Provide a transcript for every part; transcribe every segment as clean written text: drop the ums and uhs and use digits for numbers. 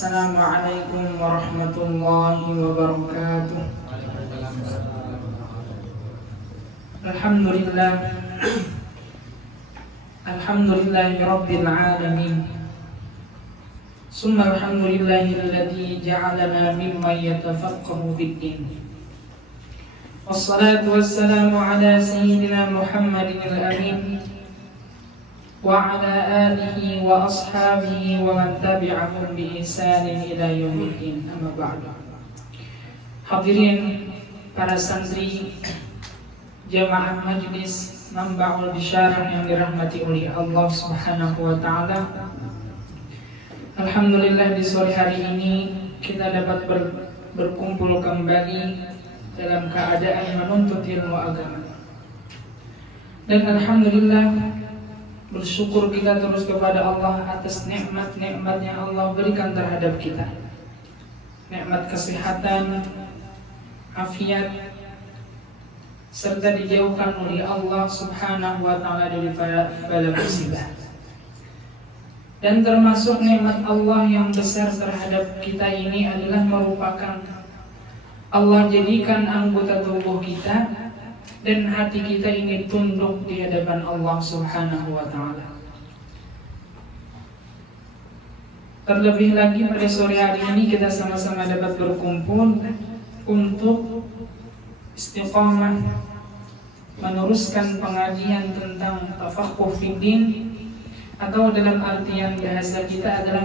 Assalamualaikum warahmatullahi wabarakatuh. Alhamdulillah, alhamdulillahi rabbil alamin. Summa alhamdulillahilladzi ja'alana mimman yatafaqahu fid-din. Wassalatu wassalamu ala sayyidina Muhammadin al-amin wa ala alihi wa ashabihi wa man tabi'ahum bi ihsanin ila yaumiddin. Amma ba'du. Hadirin para santri jamaah majlis Manba'ul Bisyarah yang dirahmati oleh Allah Subhanahu wa taala. Alhamdulillah, di sore hari ini kita dapat berkumpul kembali dalam keadaan menuntut ilmu agama. Dan alhamdulillah, bersyukur kita terus kepada Allah atas nikmat-nikmat yang Allah berikan terhadap kita. Nikmat kesehatan, afiat, serta dijauhkan oleh Allah Subhanahu wa taala dari bala musibah. Dan termasuk nikmat Allah yang besar terhadap kita ini adalah merupakan Allah jadikan anggota tubuh kita dan hati kita ini tunduk di hadapan Allah Subhanahu wa taala. Terlebih lagi pada sore hari ini kita sama-sama dapat berkumpul untuk istiqamah meneruskan pengajian tentang tafaqquh fiddin, atau dalam artian bahasa kita adalah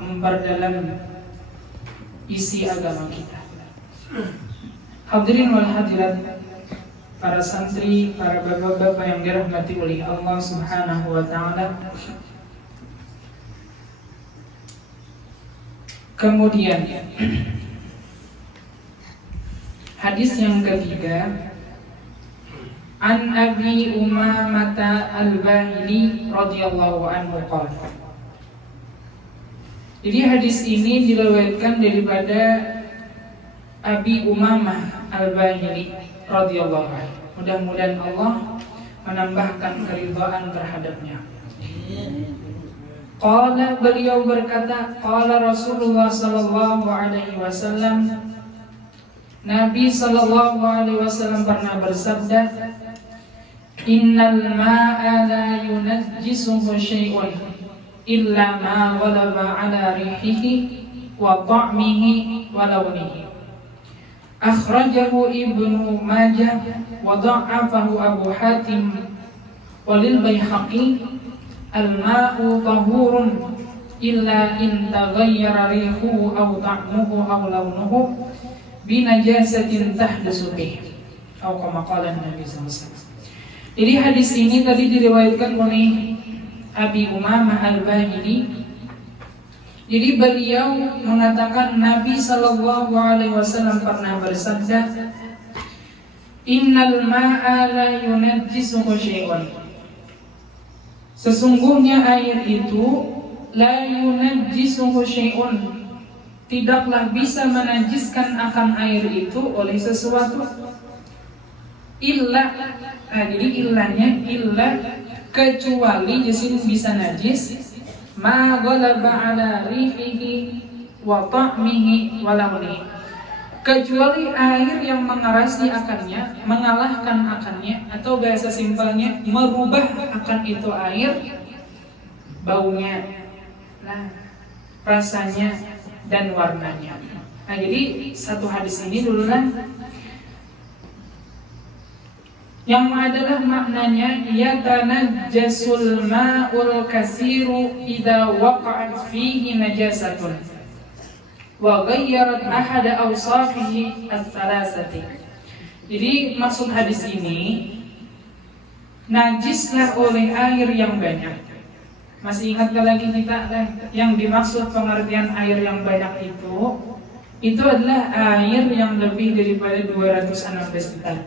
memperdalam isi agama kita. Hadirin wal hadirat, para santri, para bapak-bapak yang dirahmati oleh Allah Subhanahu wa taala. Kemudian hadis yang ketiga, An Abi Umamah Al-Bahili radhiyallahu anhu qala. Jadi hadis ini diriwayatkan daripada Abi Umamah Al-Bahili radhiyallahu anhu. Mudah-mudahan Allah menambahkan keridhaan terhadapnya. Qala, beliau berkata, qala Rasulullah sallallahu alaihi wasallam, Nabi sallallahu alaihi wasallam pernah bersabda, Innal ma'a la yunajjisuhu syai'un illa ma ghalaba ala rihihi wa ta'mihi wa lawnihi. Akhrajahu Ibnu Majah wa dha'afahu Abu Hatim wa lil Baihaqi. Al-ma'u tahurun illa in taghayyara rihuhu aw ta'muhu aw lawnuhu bi najasatin tahdusu bihi. Atau kama qala Nabi sallallahu alaihi wasallam. Jadi hadis ini tadi diriwayatkan oleh Abi Umamah Al-Bahili. Jadi beliau mengatakan Nabi sallallahu alaihi wasallam pernah bersabda, Innal ma'a la yunajjisuhu syai'un. Sesungguhnya air itu la yunajjisuhu syai'un, tidaklah bisa menajiskan akan air itu oleh sesuatu. Illa, jadi illanya illa kecuali di sini bisa najis ma ghalaba ala rihihi wa ta'mihi wa lawnihi, kecuali air yang mengerasi akannya, mengalahkan akannya, atau bahasa simpelnya merubah akan itu air baunya, rasanya dan warnanya. Nah, jadi satu hadis ini dulu lah yang adalah maknanya yatanajjasul ma'ul kasiru idza waqa'at fihi najasatun wa ghayyarat ahada awsafihi ats-tsalatsati. Jadi maksud hadis ini, najislah oleh air yang banyak. Masih ingat lagi kita yang dimaksud pengertian air yang banyak itu adalah air yang lebih daripada 216 liter.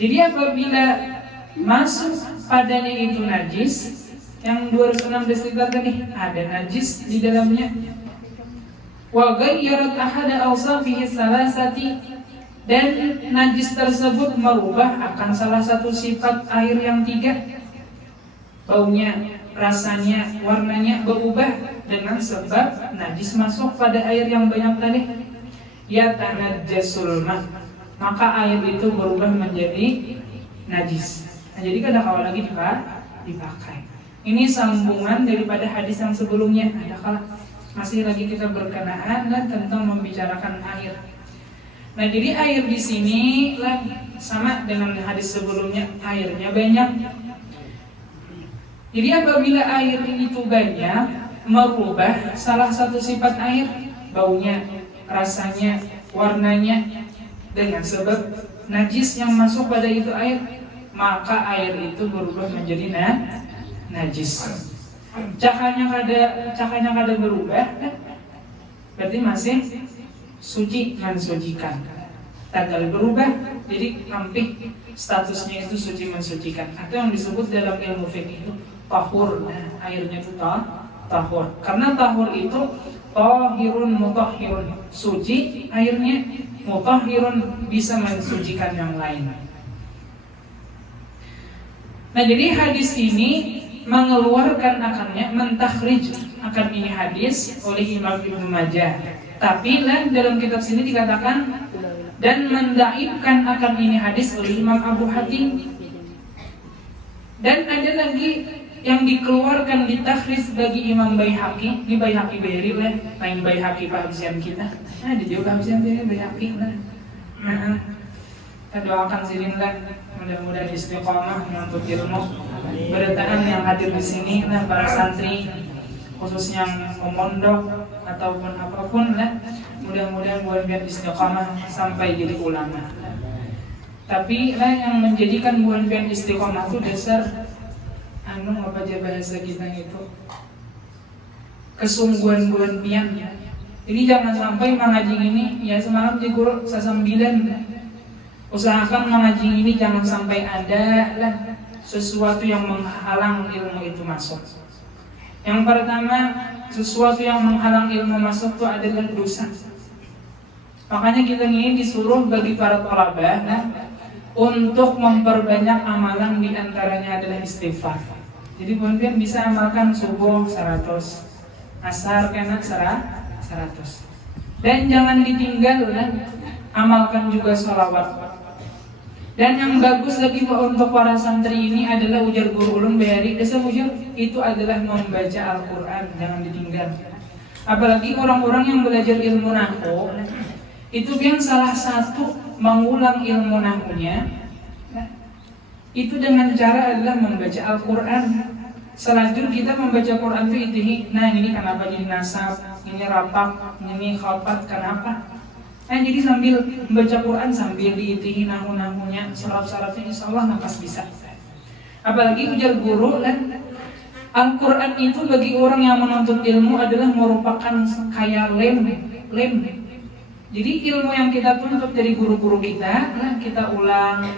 Jadi apabila masuk padanya itu najis, yang 216 liter tadi ada najis di dalamnya. Wa ghayyarat ahada awsafihi salasati, dan najis tersebut merubah akan salah satu sifat air yang 3. Baunya, rasanya, warnanya berubah dengan sebab najis masuk pada air yang banyak tadi. Yatanajjasul ma', maka air itu berubah menjadi najis. Nah, jadi kada kalau lagi dipakai. Ini sambungan daripada hadis yang sebelumnya. Ada kalau masih lagi kita berkenaan dan tentang membicarakan air. Nah, jadi air di sini lah sama dengan hadis sebelumnya, airnya banyak. Jadi apabila air itu banyak, merubah salah satu sifat air, baunya, rasanya, warnanya, dengan sebab najis yang masuk pada itu air, maka air itu berubah menjadi najis. Cahanya kada berubah, berarti masih suci, mensucikan. Tagal berubah, jadi nampih statusnya itu suci, mensucikan. Atau yang disebut dalam ilmu fikih itu tahur. Nah, airnya itu tahur. Karena tahur itu tahirun mutahhirun, suci airnya, mutahhirun bisa mensucikan yang lain. Nah, jadi hadis ini mengeluarkan akannya, mentakhrij akan ini hadis oleh Imam Ibnu Majah. Tapi dalam kitab sini dikatakan dan mendaifkan akan ini hadis oleh Imam Abu Hatim. Dan ada lagi yang dikeluarkan di takhrij bagi Imam Baihaqi. Ini Baihaqi Beri lah, lain Baihaqi pahasian kita. Nah, di jauh pahasian ini Baihaqi lah. Nah, kita doakan silin lah, mudah-mudahan istiqamah menuntut ilmu. Beritaan yang hadir di sini, nah para santri, khususnya yang pemondok ataupun apapun lah, mudah-mudahan buat istiqamah sampai jadi ulama. Tapi lah yang menjadikan buat istiqamah itu dasar apa aja bahasa kita itu kesungguhan pian. Jadi jangan sampai mengaji ini ya semalam di guru sasambilan. Usahakan mengaji ini jangan sampai ada lah sesuatu yang menghalang ilmu itu masuk. Yang pertama, sesuatu yang menghalang ilmu masuk itu adalah dosa. Makanya kita ini disuruh bagi para thalabah untuk memperbanyak amalan, di antaranya adalah istighfar. Jadi kemudian bisa amalkan subuh 100, asar kena 100. Dan jangan ditinggal amalkan juga sholawat. Dan yang bagus lagi untuk para santri ini adalah ujar guru ulun bayari. Desa ujar itu adalah membaca Al-Quran, jangan ditinggal. Apalagi orang-orang yang belajar ilmu nahwu, itu yang salah satu mengulang ilmu nahwunya itu dengan cara adalah membaca Al-Quran. Selanjutnya kita membaca Quran itu intihi, nah ini kenapa jadi nasab, ini rapak, ini khapat, kenapa? Nah jadi sambil membaca Quran sambil diintihi nahwu-nahwunya, syarat-syaratnya insya Allah nafas bisa. Apalagi ujar guru Al-Quran itu bagi orang yang menuntut ilmu adalah merupakan kayak lem. Jadi ilmu yang kita tuntut dari guru-guru kita, kita ulang.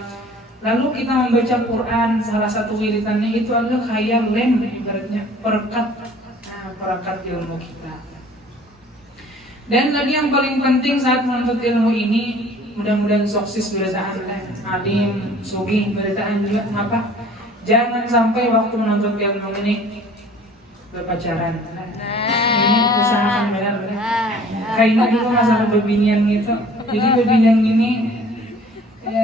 Lalu kita membaca Quran, salah satu wiritannya itu adalah kayak lem, ibaratnya perekat ilmu kita. Dan lagi yang paling penting saat menuntut ilmu ini, mudah-mudahan sukses beritaan alim, sugih beritaan juga apa? Jangan sampai waktu menuntut ilmu ini berpacaran. Ini usahakan benar. Kayaknya dulu masalah bebinian gitu. Jadi bebinian ini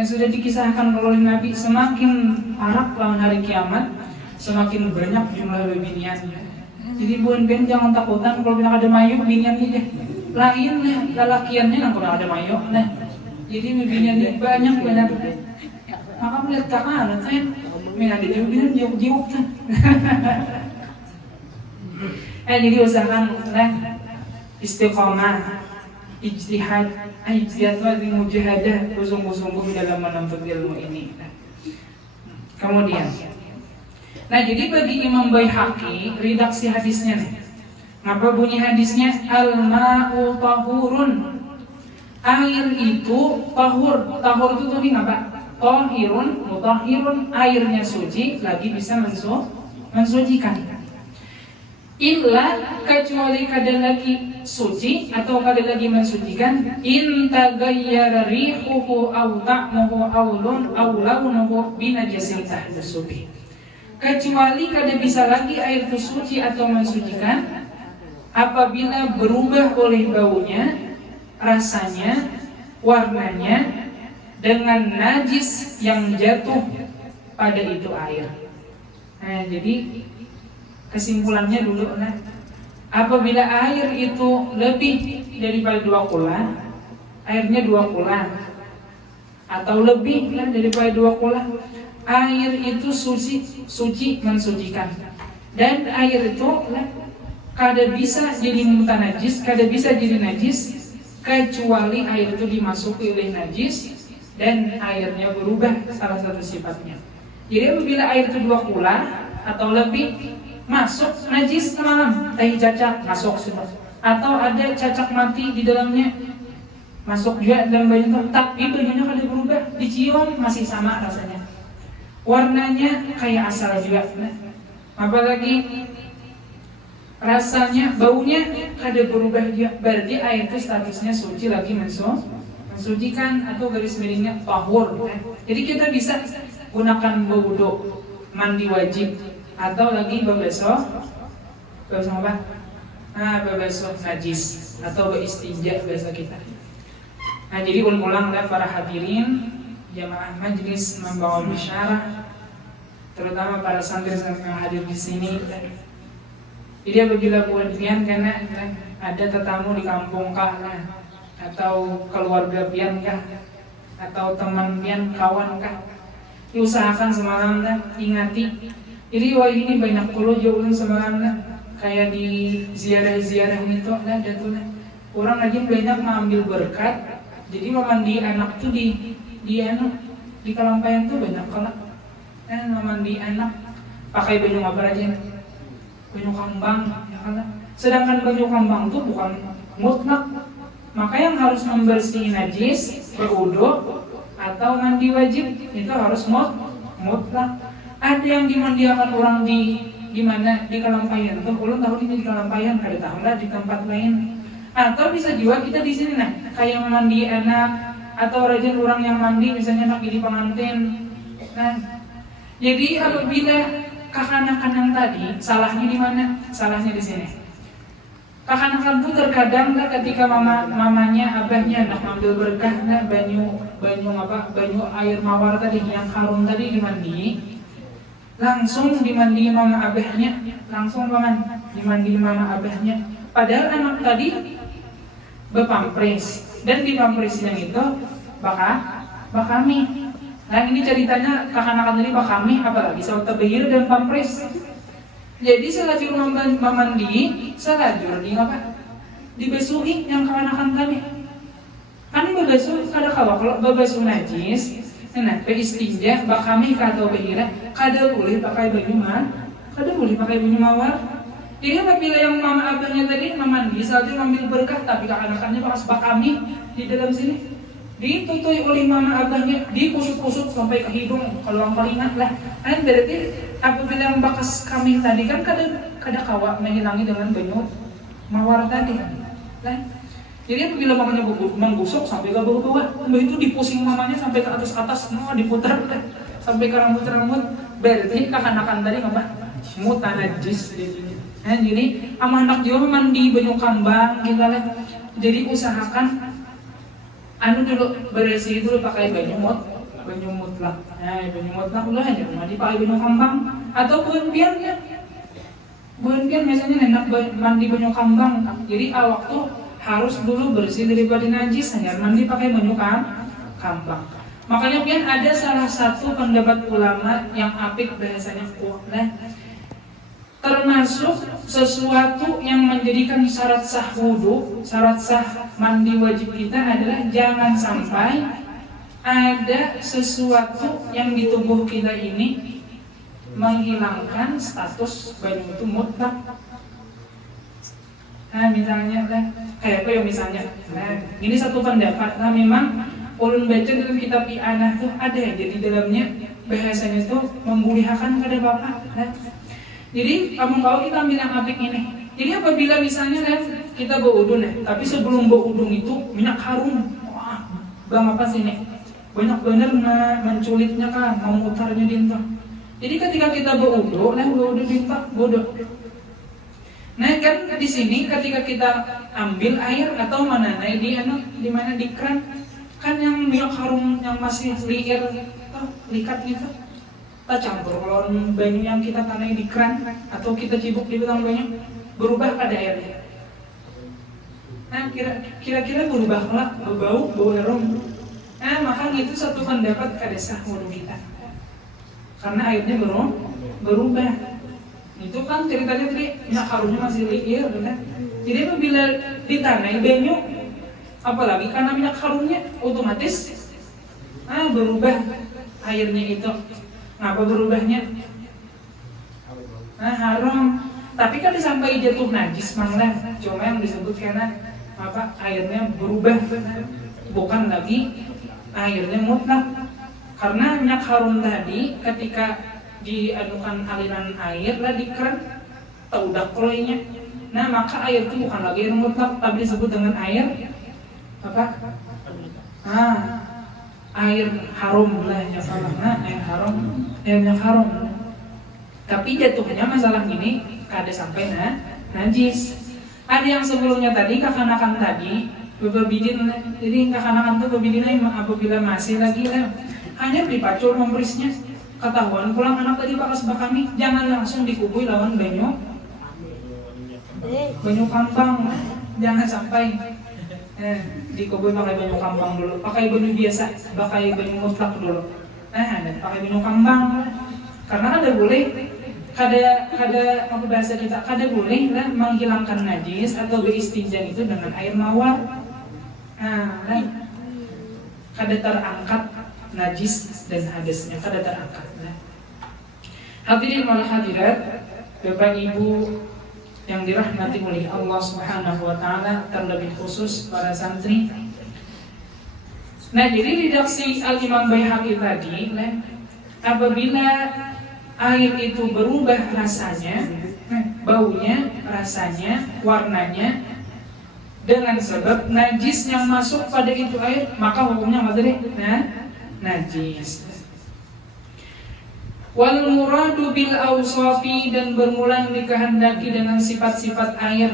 sudah dikisahkan oleh Nabi, semakin parah lawan hari kiamat, semakin banyak jumlah bebiniannya. Jadi buan ben jangan takutan kalau bina ada mayu binian aja. Lain nih lalakiannya nang kalau ada mayu nah. Jadi binian dia banyak benar. Maka melihat kakak saya min ada juga binian jiuk-jiuk kan. Jadi usahakan istiqomah, ijtihad, ijtihad di mujahadah, bersungguh-sungguh dalam menuntut ilmu ini. Kemudian, nah jadi bagi Imam Baihaqi redaksi hadisnya nih. Ngapa bunyi hadisnya? Al-ma'u tahurun. Air itu tahur. Tahur itu tadi ngapa? Tahirun, mutahhirun, airnya suci, lagi bisa mensucikan. Illa kecuali kada lagi suci atau kada lagi mensucikan, in tagayyara rihuhu aw ta'muhu aw launuhu binajasin tahdusubi. Kecuali kada bisa lagi air itu suci atau mensucikan apabila berubah oleh baunya, rasanya, warnanya dengan najis yang jatuh pada itu air. Nah, jadi kesimpulannya dulu, nah, apabila air itu lebih daripada 2 kula, airnya 2 kula atau lebih daripada 2 kula, air itu suci mensucikan. Dan air itu kada bisa jadi mutanajis, kada bisa jadi najis kecuali air itu dimasuki oleh najis dan airnya berubah salah satu sifatnya. Jadi apabila air itu 2 kula atau lebih masuk najis semalam, tahi cacak masuk semua, atau ada cacak mati di dalamnya masuk juga dalam baju itu, tapi bajunya kada berubah, dicium masih sama rasanya, warnanya kayak asal juga, apalagi rasanya, baunya kada berubah juga, berarti air itu statusnya suci lagi mensucikan atau garis miringnya tahur. Jadi kita bisa gunakan wudu, mandi wajib, atau lagi bebeso apa? Bebeso najis atau beristinja bahasa kita. Nah, jadi ulang-ulang para hadirin jamaah majlis membawa bisyarah, terutama para santri-santri yang hadir di sini. Jadi apabila buat pian karena ada tetamu di kampung kah, atau keluarga pian kah, atau teman pian, kawan kah, diusahakan semalam ingati. Jadi wah ini banyak pulau jauh semalam kayak di ziarah-ziarah itu jatuhnya. Orang lagi banyak mengambil berkat. Jadi memandi anak tuh di Kalampayan tuh banyak kalau memandi anak pakai baju apa aja, baju kambang ya kan. Sedangkan baju kambang tuh bukan mutlak. Maka yang harus membersih najis, berwudu atau mandi wajib itu harus mutlak. Ada yang dimandiakan orang di mana di Kalampayan tuh, ulun tahu ini di Kalampayan, kada tahu lah di tempat lain. Atau bisa juga kita di sini kayak mandi anak atau rajin orang yang mandi misalnya nak di pengantin. Nah, jadi apabila kekanakan yang tadi, salahnya di mana? Salahnya di sini. Kekanakan tuh terkadang ketika mamanya, abahnya nak ambil berkah banyu air mawar tadi yang harum tadi dimandi. Langsung dimandi mama abahnya, langsung paman dimandi mama abahnya. Padahal anak tadi bepampres dan di pampresnya itu bakami. Nah ini ceritanya kekanakan tadi bakami, apalagi soal terbayar dan pampres. Jadi selajur memandi, selajur di apa? Dibesuhi yang kekanakan tadi. Kan bebesuh kada kalau bebesuh najis. Nah, beristinja, bakami atau behira, kada boleh pakai baju mawar. Jadi apabila yang mama abahnya tadi memandi, salju ngambil berkah, tapi kekanakannya pakai bakami di dalam sini, ditutui oleh mama abahnya, dikusut-kusut sampai ke hidung, kalau yang paling ingat lah. Kan berarti apabila yang bakas kami tadi kan kada kawa menghilangi dengan baju mawar tadi, lah. Jadi apabila mamanya menggusok sampai ke bawah, itu dipusing mamanya sampai ke atas, diputar sampai ke rambut, berarti kekanakan tadi apa? Mutanajis. Nah, jadi ama anak juga mandi baju kambang gitu lah. Jadi usahakan dulu bersih dulu pakai baju mutlak. Nah, baju mutlak dulu aja, mandi pakai baju kambang ataupun biarnya. Bukan kan misalnya enak mandi banyu kambang, jadi awak tuh harus dulu bersih daripada najis, hanya mandi pakai banyu kambang. Makanya pian ada salah satu pendapat ulama yang apik bahasanya nah, termasuk sesuatu yang menjadikan syarat sah wudu, syarat sah mandi wajib kita adalah jangan sampai ada sesuatu yang di tubuh kita ini menghilangkan status banyu itu mutlak. Nah misalnya kayak apa ya misalnya, nah ini satu pendapat. Nah memang ulun baca dalam kitab I'anah tuh ada ya, jadi dalamnya bahasanya tuh membulihakan pada bapak. Nah, jadi kamu kalau kita ambil yang apik ini, jadi apabila misalnya kita berwudu nih, tapi sebelum berwudu itu minyak harum, wah bang apa sih nih, banyak bener menculitnya kan, mau mutarnya dinta. Jadi ketika kita berwudu, berwudu dinta, bodoh. Nah kan di sini ketika kita ambil air atau mana di mana di keran, kan yang minyak harum yang masih liir, likat gitu, kita campur kalau banyu yang kita tanai di keran atau kita cibuk di batang banyu, berubah pada airnya. Nah kira-kira berubah lah, bau harum. Nah maka itu satu pendapat kada sah wudu kita, karena airnya berubah. Itu kan ceritanya tadi minyak harumnya masih liir, kan? Jadi apabila ditanai banyu, apalagi karena minyak harumnya otomatis berubah airnya itu. Ngapa berubahnya? Haram. Tapi kan sampai jatuh najis malah, cuma yang disebut karena apa? Airnya berubah, bukan lagi airnya mutlak. Karena minyak harum tadi ketika diadukan aliran air lah di keran taudak kloinya. Nah maka air itu bukan lagi air mutlak, tapi disebut dengan air apa? Air harum lah ya salah. Nah airnya harum. Tapi jatuhnya masalah ini kada sampai najis. Ada yang sebelumnya tadi kakanakan tadi bebidin, jadi kakanakan tuh bebidin apabila masih lagi lah hanya dipacul membrisnya. Ketahuan pulang anak tadi bakas bakami, jangan langsung dikubui lawan banyu kambang, jangan sampai dikubui pakai banyu kambang dulu, pakai banyu biasa, pakai banyu mutlak dulu. Pakai banyu kambang, karena kada boleh, kada apa bahasa kita, kada boleh lah menghilangkan najis atau beristinja itu dengan air mawar. Kada terangkat najis dan hadasnya, kada terangkat. Hadirin wal hadirat, Bapak Ibu yang dirahmati oleh Allah Subhanahu wa taala, terlebih khusus para santri. Nah, jadi redaksi Al-Imam Baihaqi tadi, apabila air itu berubah rasanya, baunya, rasanya, warnanya dengan sebab najis yang masuk pada itu air, maka hukumnya najis. Wal muradu bil awsafi, dan bermula yang dikehendaki dengan sifat-sifat air.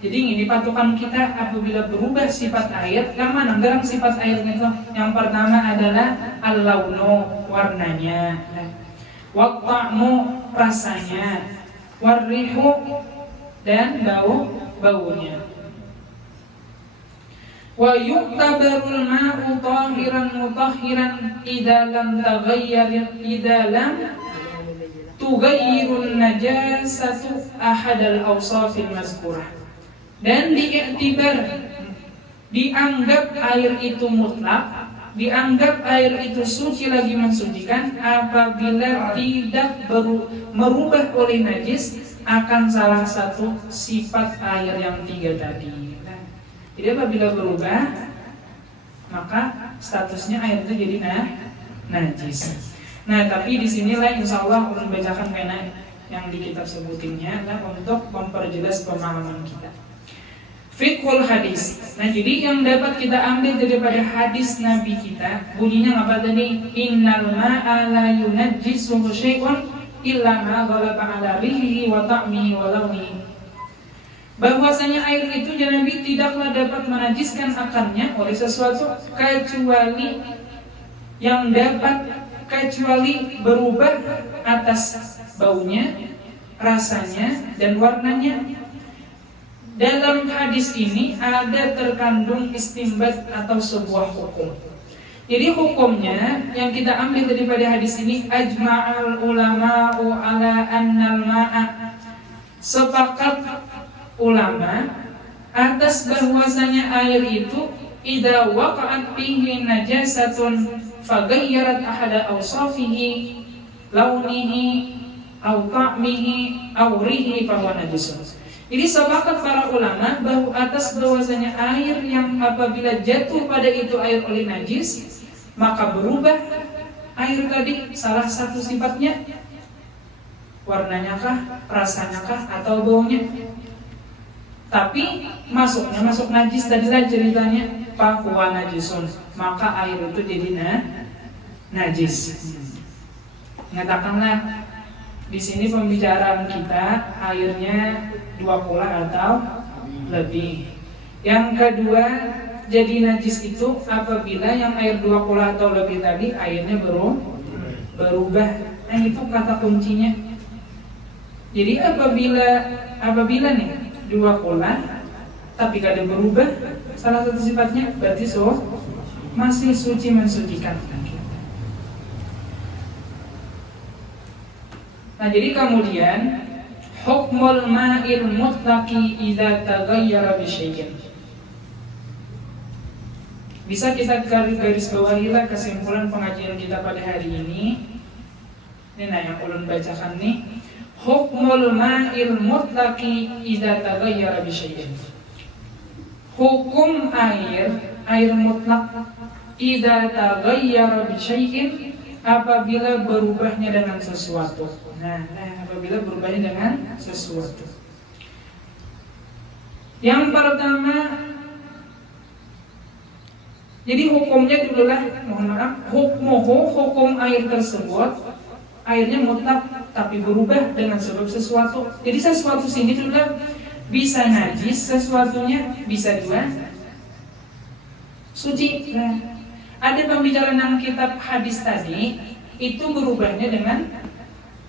Jadi ini patokan kita apabila berubah sifat air, yang mana gerang sifat airnya itu? Yang pertama adalah al-launu, warnanya, wa ta'mu, rasanya, warrihu, dan baunya. Wa yu'tabarul ma'u tahiran mutahhiran idza lam tughayyirun najasatu ahadal awsafil mazkurah. Dan diiktibar, dianggap air itu mutlak, dianggap air itu suci lagi mensucikan apabila tidak merubah oleh najis akan salah satu sifat air yang tiga tadi. Jadi apabila berubah, maka statusnya air itu jadi najis. Nah, tapi di sinilah insya Allah akan bacakan kena yang di kitab sebutinnya untuk memperjelas pemahaman kita. Fiqhul hadis. Nah, jadi yang dapat kita ambil daripada hadis Nabi kita, bunyinya apa tadi? Innal ma'a la yunajjisuhu syai'un illa ma ghalaba 'ala rihihi wa ta'mihi wa launihi. Bahwasanya air itu Nabi tidaklah dapat menajiskan akannya oleh sesuatu kecuali yang dapat berubah atas baunya, rasanya dan warnanya. Dalam hadis ini ada terkandung istinbat atau sebuah hukum. Jadi hukumnya yang kita ambil daripada hadis ini, ajma'al ulama'u ala annal ma'a, sepakat ulama atas bahwasanya air itu idza waqa'at fihi najasatun faghayyarat ahada awsafihi launihi aw ta'mihi aw rihi fahuwa najisun. Jadi sepakat para ulama bahwa atas bahwasanya air yang apabila jatuh pada itu air oleh najis, maka berubah air tadi salah satu sifatnya, warnanya kah, rasanya kah, atau baunya. Tapi masuk najis tadilah ceritanya, fahuwa najisun, maka air itu jadi najis. Mengatakanlah di sini pembicaraan kita airnya 2 kula atau lebih. Yang kedua, jadi najis itu apabila yang air 2 kula atau lebih tadi airnya berubah. Nah, itu kata kuncinya. Jadi apabila nih 2 kula tapi kada berubah salah satu sifatnya, berarti masih suci mensucikan. Nah, jadi kemudian hukmul ma'il mutlaqi idza taghayyara bi syai'in. Bisa kita garis bawahilah kesimpulan pengajian kita pada hari ini. Ini yang ulun bacakan nih. Hukmul ma'il mutlaqi idza taghayyara bi syai'in. Hukum air mutlak idza taghayyara bi syai'in, apabila berubahnya dengan sesuatu. Nah, apabila berubahnya dengan sesuatu. Yang pertama, jadi hukumnya dululah, mohon maaf, hukum air tersebut, airnya mutlak tapi berubah dengan sebab sesuatu. Jadi sesuatu sini dululah bisa najis, sesuatunya bisa juga suci. Nah, ada pembicaraan dalam kitab hadis tadi, itu berubahnya dengan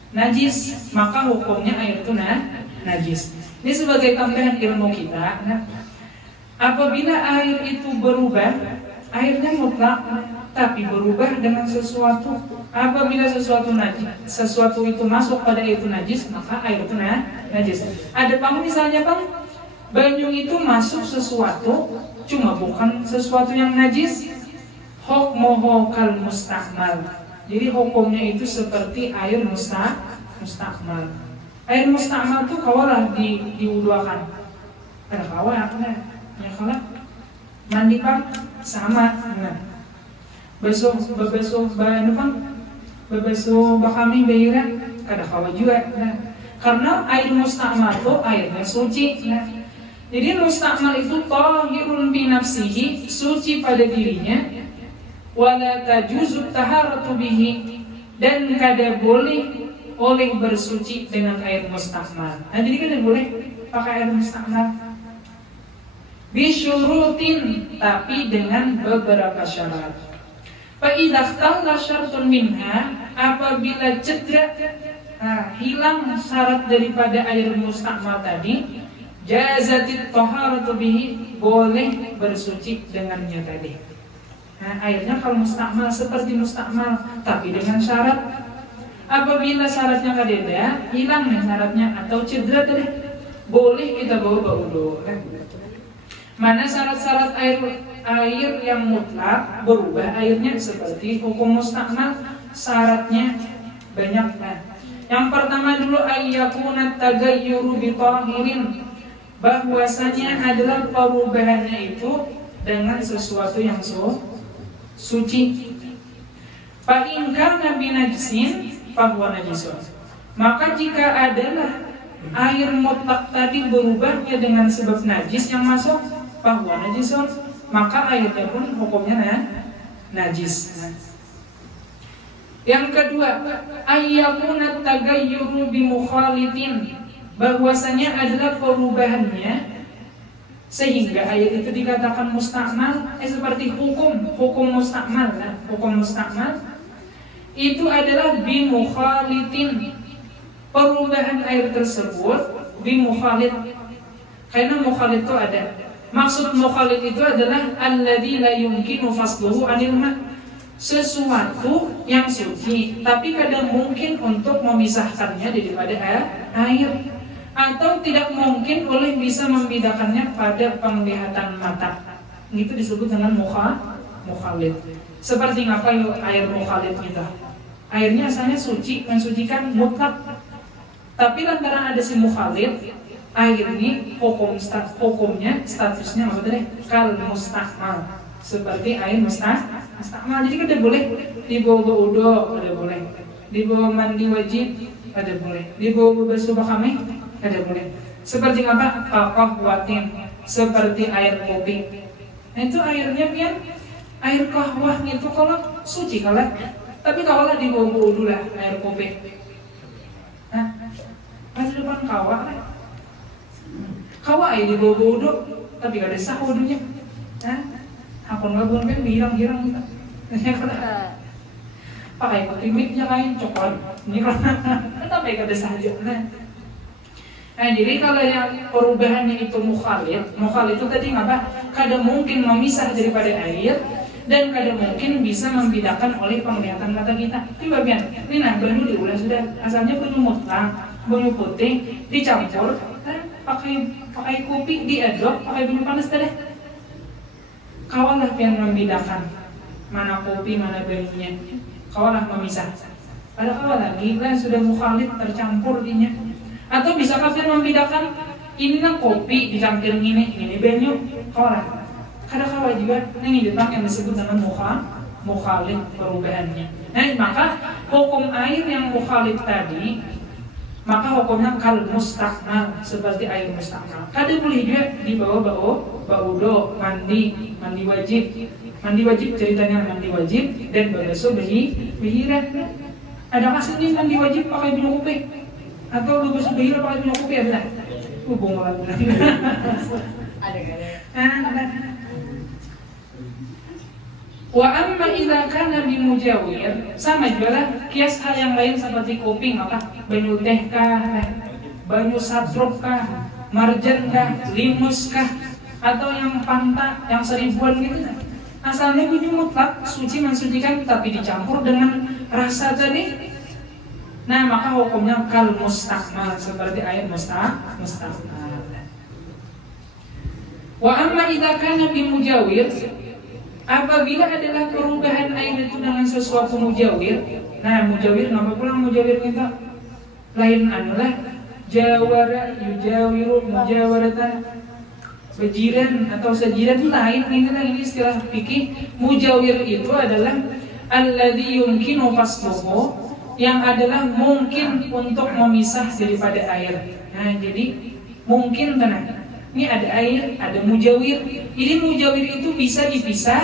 najis, maka hukumnya air itu najis. Ini sebagai tambahan ilmu kita. Nah, apabila air itu berubah, airnya mutlak tapi berubah dengan sesuatu. Apabila sesuatu itu masuk pada itu najis, maka air itu najis. Ada misalnya banyu itu masuk sesuatu, cuma bukan sesuatu yang najis. Hukmuhu kal musta'mal. Jadi hukumnya itu seperti air musta'mal. Air musta'mal itu kawalah diwuduakan. Ada kawal ya kalah mandi sama. Nah, bebeso bakami beira kada kawal juga. Nah, karena air musta'mal itu airnya suci. Nah, jadi musta'mal itu tahirun bi nafsihi, suci pada dirinya. Wala tajuzu taharatu bihi, dan kada boleh bersuci dengan air musta'mal. Nah, jadi kada boleh pakai air musta'mal. Bisyurutin, tapi dengan beberapa syarat. Fa idza ikhtalla syartun minha, apabila cedera hilang syarat daripada air musta'mal tadi, jazatit taharatu bihi, boleh bersuci dengannya tadi. Nah, airnya kalau musta'mal seperti musta'mal, tapi dengan syarat. Apabila syaratnya kadeda, hilang nih syaratnya atau cedera tadi, boleh kita bawa wudu. Mana syarat-syarat air yang mutlak berubah airnya seperti hukum musta'mal, syaratnya banyak. Nah, yang pertama dulu ayyakuna tagayyuru bi tahirin, bahwasanya adalah perubahannya itu dengan sesuatu yang suci. Fa in kana bi najisin fahuwa najisun. Maka jika adalah air mutlak tadi berubahnya dengan sebab najis yang masuk, fahuwa najisun, maka airnya pun hukumnya najis. Yang kedua, ayyakuna tagayyuru bi mukhalitin, bahwasanya adalah perubahannya sehingga air itu dikatakan musta'mal, seperti hukum musta'mal. Nah, hukum musta'mal itu adalah bimukhalitin, perubahan air tersebut bimukhalid. Karena mukhalid itu ada. Maksud mukhalid itu adalah alladzi la yumkinu fasluhu anil ma'. Sesuatu yang suci tapi kadang mungkin untuk memisahkannya daripada air, atau tidak mungkin oleh bisa membedakannya pada penglihatan mata. Itu disebut dengan mukhalid. Seperti apa air mukhalid kita? Airnya asalnya suci, mensucikan mutlak. Tapi lantaran ada si mukhalid, air ini hukumnya statusnya apa tadi? Kal musta'mal. Seperti air musta'mal. Jadi kada boleh dibawa wudu, kada boleh. Dibawa mandi wajib, kada boleh. Dibawa basuh bakameh, kada boleh. Seperti apa? Qahwatin, seperti air kopi. Nah, itu airnya pian air kahwah itu kalau suci kalah. Tapi kalau dibawa wudu lah air kopi. Nah, ada depan kawah. Kawah air dibawa wudu, tapi kada sah wudunya. Nah, aku ngabun kan hirang-hirang kita. Pakai kutimiknya kain coklat. Ini kan tapi kada sah aja. Nah, jadi kalau yang perubahannya itu mukhalid itu tadi apa? Kadang mungkin memisah daripada air dan kadang mungkin bisa membedakan oleh penglihatan mata kita. Ini bagian. Ini nah banyu diulas sudah asalnya banyu mutlak, banyu putih dicampur, pakai kopi diaduk, pakai banyu panas tadi. Kawalah yang membedakan mana kopi mana banyunya. Kawalah memisah. Ada kawal lagi kan sudah mukhalid tercampur dinya. Atau bisa kalian membedakan ini kan kopi dicampur ini banyu, kawalah. Kadang-kadang juga ini ditang yang disebut dengan mukhalid perubahannya. Nah, maka hukum air yang mukhalid tadi, maka hukumnya kal musta'mal, seperti air musta'mal. Kadang boleh juga dibawa wudu, mandi wajib. Mandi wajib ceritanya mandi wajib dan basuh bihiran. Ada kasih mandi wajib pakai minyak kopi. Atau lu basuh bihiran pakai minyak kopi ada? Hubung lah. Ada. Wa amma idza kana bimujawir, sama juga lah kias hal yang lain seperti kopi, maka banyu teh kah, banyu sadruk kah, marjan kah, limus kah, atau yang panta, yang seribuan gitu. Asalnya banyu mutlak suci mensucikan tapi dicampur dengan rasa tadi. Nah, maka hukumnya kal musta'mal, seperti air musta'mal. Wa amma idza kana bimujawir, apabila adalah perubahan air itu dengan sesuatu mujawir. Nah, mujawir nama pula mujawir kita lain adalah jawara yujawiru mujawaratan, sejiran atau sejiran lain. Ini istilah fikih. Mujawir itu adalah alladzi yumkinu fasluhu, yang adalah mungkin untuk memisah daripada air. Nah, jadi mungkin tenang. Ini ada air, ada mujawir. Ini mujawir itu bisa dipisah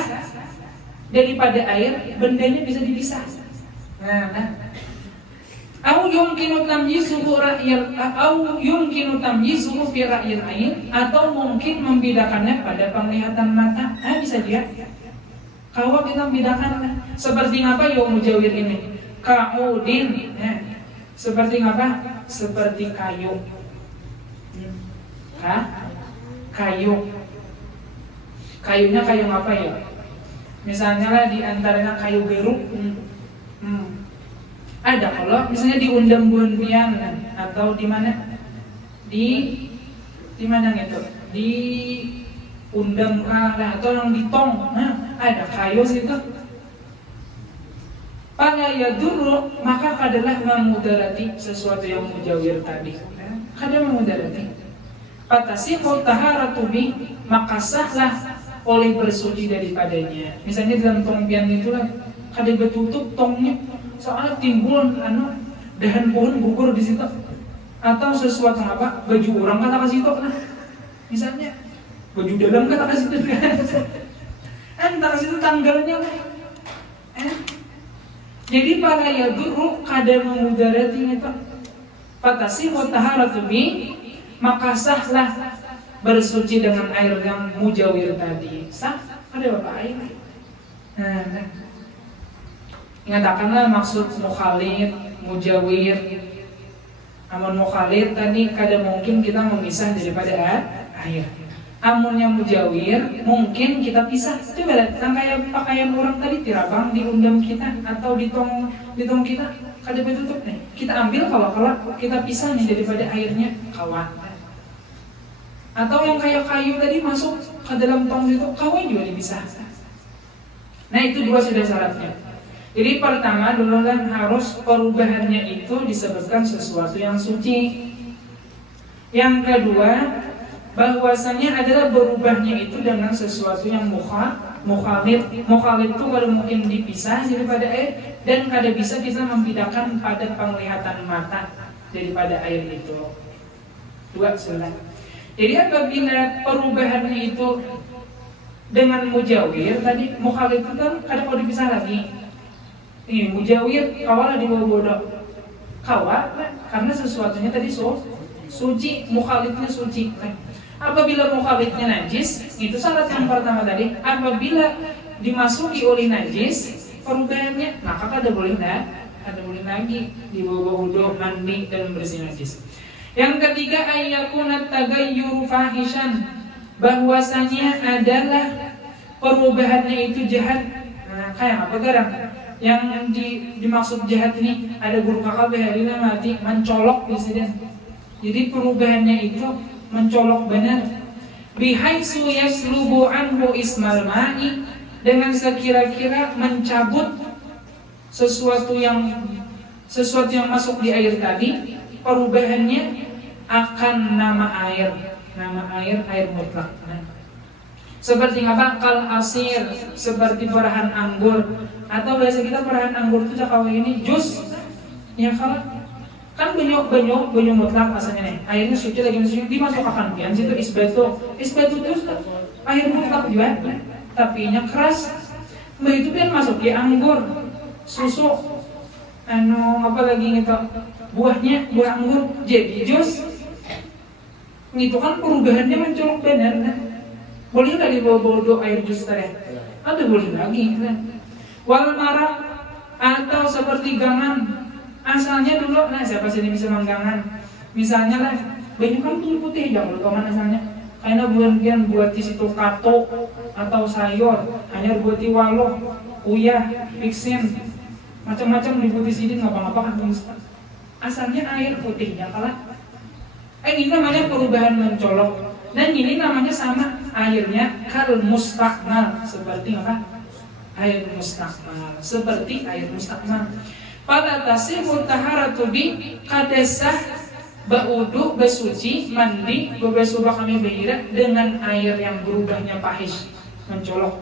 daripada air, bendanya bisa dipisah. Nah. Au yumkinu tamyizuhu fi ra'yil ain, atau mungkin membedakannya pada penglihatan mata. Nah, bisa dia. Kalau kita membedakan seperti apa mujawir ini? Kaudin, seperti apa? Seperti kayu. Kayu. Kayunya kayu apa ya? Misalnya lah di antaranya kayu beruk. Ada kalau misalnya di undang-undang atau di mana? Di mana gitu? Di undang atau yang di tong. Nah, ada kayu situ. Pada yadurru, maka adalah memudarati sesuatu yang mujawir tadi. Kada memudarati. Fatasihu taharatu bi, maka sahlah oleh bersuci daripadanya. Misalnya dalam tong pian itulah kada betutup tongnya, soalnya timbul dahan pohon gugur di situ. Atau sesuatu apa? Baju orang kata ke situ nah. Misalnya baju dalam kata ke situ kan. Entar ke situ tanggalnya lah. Jadi para yadurru kada memudarati itu. Fatasihu taharatu bi, maka sahlah bersuci dengan air yang mujawir tadi. Sah? Ada apa air? Nah. Ingatakanlah maksud mukhalid, mujawir, Amun mukhalid tadi kada mungkin kita memisah daripada air. Amun yang mujawir mungkin kita pisah. Coba lihat, kayak pakaian orang tadi tirabang di undam kita atau di tong kita kada betutup nih. Kita ambil kalau kita pisah nih daripada airnya kawan. Atau yang kayak kayu tadi masuk ke dalam tong itu kawan juga dipisah. Nah itu dua sudah syaratnya. Jadi pertama dulu kan harus perubahannya itu disebutkan sesuatu yang suci. Yang kedua bahwasanya adalah berubahnya itu dengan sesuatu yang mukhalid. Mukhalid itu kalau mungkin dipisah daripada air dan kada bisa kita membedakan pada penglihatan mata daripada air itu. Dua sudah. Jadi apabila perubahannya itu dengan mujawir tadi mukhalid itu kan kada mau dipisah lagi. Ini mujawir kawala di bawah bodoh. Kawal karena sesuatunya tadi suci, mukhalidnya suci. Apabila mukhalidnya najis, itu syarat yang pertama tadi. Apabila dimasuki oleh najis, perubahannya maka kada boleh lagi di bawah wudu, mandi dan bersih najis. Yang ketiga ayyakuna tagayyuru fahishan, bahwasanya adalah perubahannya itu jahat. Nah, kayak apa garang? Yang dimaksud jahat ini ada guru kakak beharina mati mencolok presiden. Jadi perubahannya itu mencolok benar. Bihaitsu yaslubu anhu ismal ma'i, dengan sekira-kira mencabut sesuatu yang masuk di air tadi, perubahannya akan nama air mutlak. Seperti apa? Kal asir, seperti perahan anggur, atau biasa kita perahan anggur itu cakawa ini jus. Ya kalau kan banyak mutlak asalnya nih. Airnya suci lagi suci dimasukkan pian situ isbatu itu air mutlak juga. Tapi nya keras. Mbak itu kan masuk ya anggur, susu, apalagi gitu buah anggur jadi jus. Itu kan perubahannya mencolok benar. Boleh nggak dibawa air jus tadi? Atau boleh lagi? Wal marah atau seperti gangan. Asalnya dulu, siapa sih ini bisa menggangan? Misalnya lah, banyak kan putih jangan lupa mana asalnya. Karena buat di situ kato atau sayur, hanya buat di walo, uyah, piksin, macam-macam dibuat di sini ngapa-ngapa kan asalnya air putih ya kalah. Ini namanya perubahan mencolok. Dan ini namanya sama airnya kal mustakmal, seperti apa? Air mustakmal, seperti air mustakmal. Pada tasihul taharatu bi kadesah baudu bersuci mandi beberapa kami behira dengan air yang berubahnya pahish mencolok.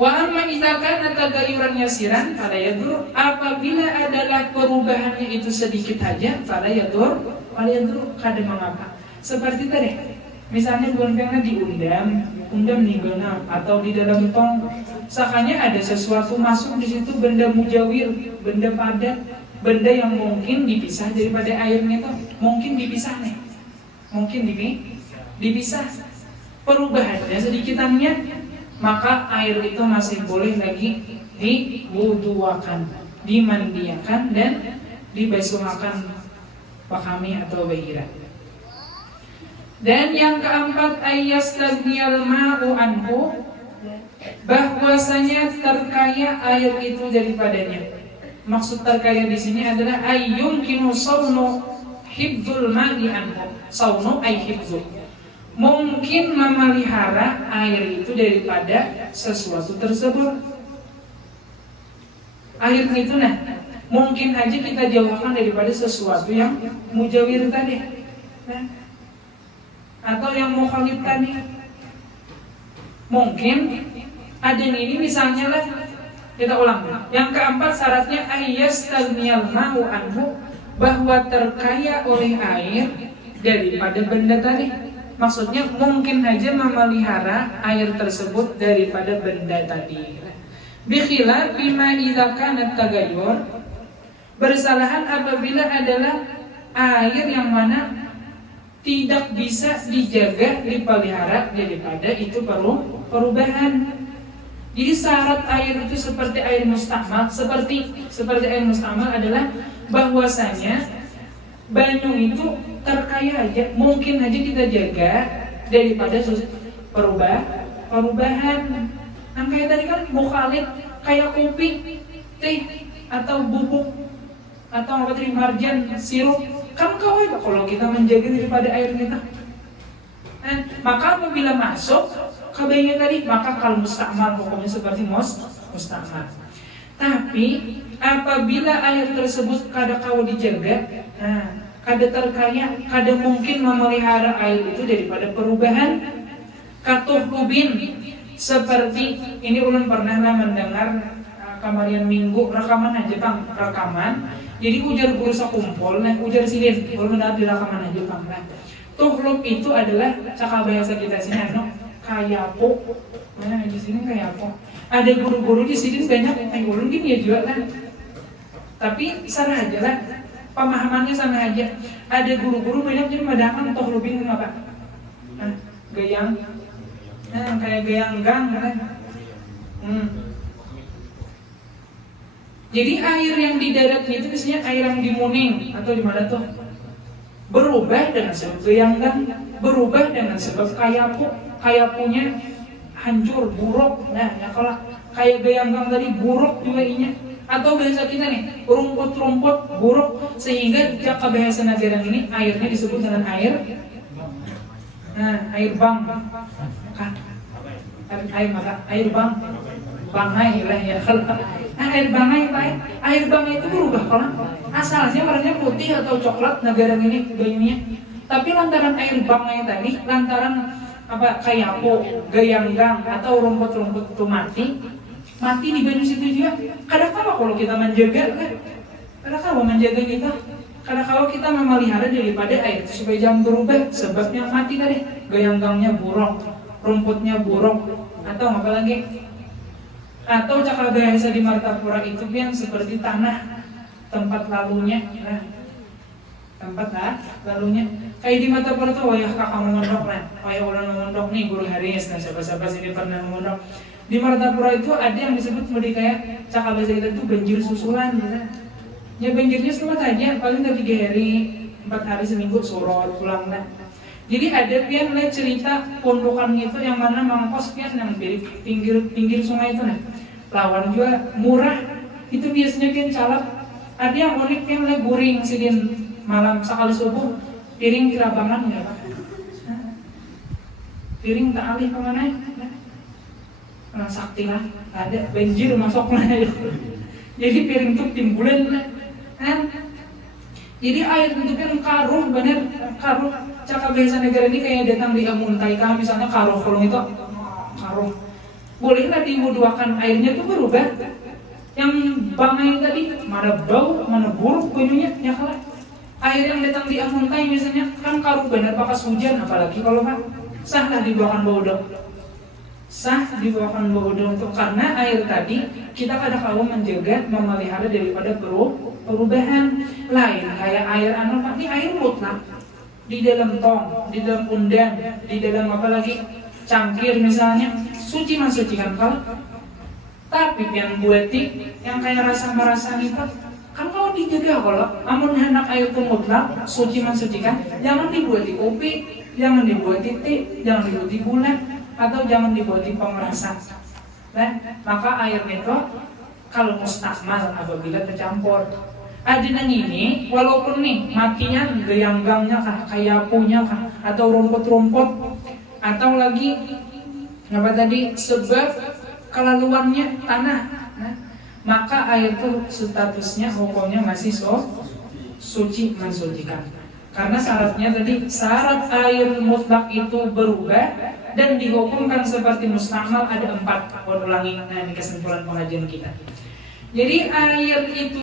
Wa amma idza kana tagayyuran yasiran fala yadur, apabila adalah perubahannya itu sedikit saja fala yadur kada mengapa. Seperti tadi misalnya bukan diundam ninggana atau di dalam tong sakanya ada sesuatu masuk di situ, benda mujawir, benda padat, benda yang mungkin dipisah daripada airnya itu, mungkin dipisah nih, mungkin dipisah perubahannya sedikitannya, maka air itu masih boleh lagi diwuduakan, dimandiakan dan dibasuhakan pakami atau bahira. Dan yang keempat ayyastagniyal ma'u anhu, bahwasanya terkaya air itu daripadanya. Maksud terkaya di sini adalah ayyumkinu sawnu hifdzul ma'i anhu. Sawnu ay hifdzu. Mungkin memelihara air itu daripada sesuatu tersebut. Air itu mungkin aja kita jauhkan daripada sesuatu yang mujawir tadi. Atau yang mukhalif tadi. Mungkin ada ini misalnya lah, kita ulang. Yang keempat syaratnya ayyastagniyal ma'u anhu, bahwa terkaya oleh air daripada benda tadi. Maksudnya mungkin aja memelihara air tersebut daripada benda tadi. Bikhilaf bima idza kana tagayyur, bersalahan apabila adalah air yang mana tidak bisa dijaga, dipelihara daripada itu perubahan. Jadi syarat air itu seperti air mustakmal, seperti air mustakmal adalah bahwasanya banyu itu terkaya aja, mungkin aja kita jaga daripada perubahan. Nah kayak tadi kan mukhalid, kayak kopi, teh, atau bubuk, atau apa tadi marjan, sirup, kan kawin kalau kita menjaga daripada air kita. Maka apabila masuk kabaynya tadi, maka kalau mustakmal hukumnya seperti mustakmal. Tapi apabila air tersebut kada kau dijaga, kada terkaya, kada mungkin memelihara air itu daripada perubahan. Katuh kubin, seperti ini ulun pernah mendengar kamarian minggu rekaman aja bang, rekaman. Jadi ujar guru sakumpul, ujar silin, ulun mendengar di rekaman aja bang. Tuhluk itu adalah cakap bahasa kita sini, kayapo. Di sini kayapo. Ada guru-guru di sini banyak yang ulun gini ya juga kan. Tapi sama aja lah, pemahamannya sama aja. Ada guru-guru banyak jadi madahkan tuhlubin apa? Gayang, kayak gayang gang kan. Jadi air yang di darat itu biasanya air yang di muning atau di mana tuh? Berubah dengan sebab gayanggang, berubah dengan sebab kayapunya hancur, buruk. Nah, ya kalau kayak gayanggang tadi buruk juga inya. Atau bahasa kita nih, rumput-rumput buruk, sehingga jika bahasa negara ini airnya disebut dengan air bang. Air bang. Bangai lah ya kalau air bangai baik. Air bangai itu berubah kalau asalnya warnanya putih atau coklat negara ini gayanya. Tapi lantaran air bangai tadi, lantaran kayapo, gayanggang atau rumput-rumput itu mati di banyu situ juga. Kadang-kadang kalau kita menjaga kan, kadang-kadang menjaga kita, kadang-kadang kita memelihara daripada air itu supaya jangan berubah. Sebabnya mati tadi, gayanggangnya buruk, rumputnya buruk, atau apa lagi? Atau cakap bahasa di Martapura itu yang seperti tanah tempat lalunya, lalunya. Kayak di Martapura tuh wayah kakak memondok lah, wayah ulang memondok nih guru Haris dan siapa-siapa sini pernah memondok. Di Martapura itu ada yang disebut kayak cakap bahasa kita itu banjir susulan, ya banjirnya semua aja, paling 3 hari, 4 hari seminggu surut pulang lah. Jadi ada pian cerita pondokan itu yang mana mangkos pian yang di pinggir sungai itu lawan juga murah itu biasanya pian calap. Ada yang unik pian guring sidin malam sekali subuh piring kirabangan ya pak. Piring tak alih kemana sakti lah ada banjir masuk lah. Jadi piring itu timbulan lah. Jadi air itu kan karuh bener karuh. Cakap bahasa negara ini kayak datang di amuntai kah misalnya karuh kolong itu karuh. Bolehlah diwuduakan airnya itu berubah. Yang bangai tadi mana bau mana buruk banyunya ya kalah. Air yang datang di amuntai misalnya kan karuh bener bekas hujan apalagi kalau kan sahlah dibawakan bau dong. Sah dibawakan bau dong untuk karena air tadi kita kadang-kadang menjaga memelihara daripada perubahan lain kayak air ini air mutlak di dalam tong, di dalam undang, di dalam apa lagi cangkir misalnya suci mensucikan kalau. Tapi yang buati yang kayak rasa itu kan kalau dijaga kalau amun hendak air itu mutlak suci mensucikan jangan dibuati kopi, jangan dibuati teh, jangan dibuati gula atau jangan dibuati pemerasa. Maka air itu kalau mustakmal apabila tercampur. Adinan ini walaupun nih matinya gayanggangnya kah, kayapunya kah, atau rumput-rumput atau lagi apa tadi sebab kelaluannya tanah, maka air itu statusnya hukumnya masih suci mensucikan. Karena syaratnya tadi syarat air mutlak itu berubah dan dihukumkan seperti mustakmal ada 4. Ulangi ini kesimpulan pengajian kita. Jadi air itu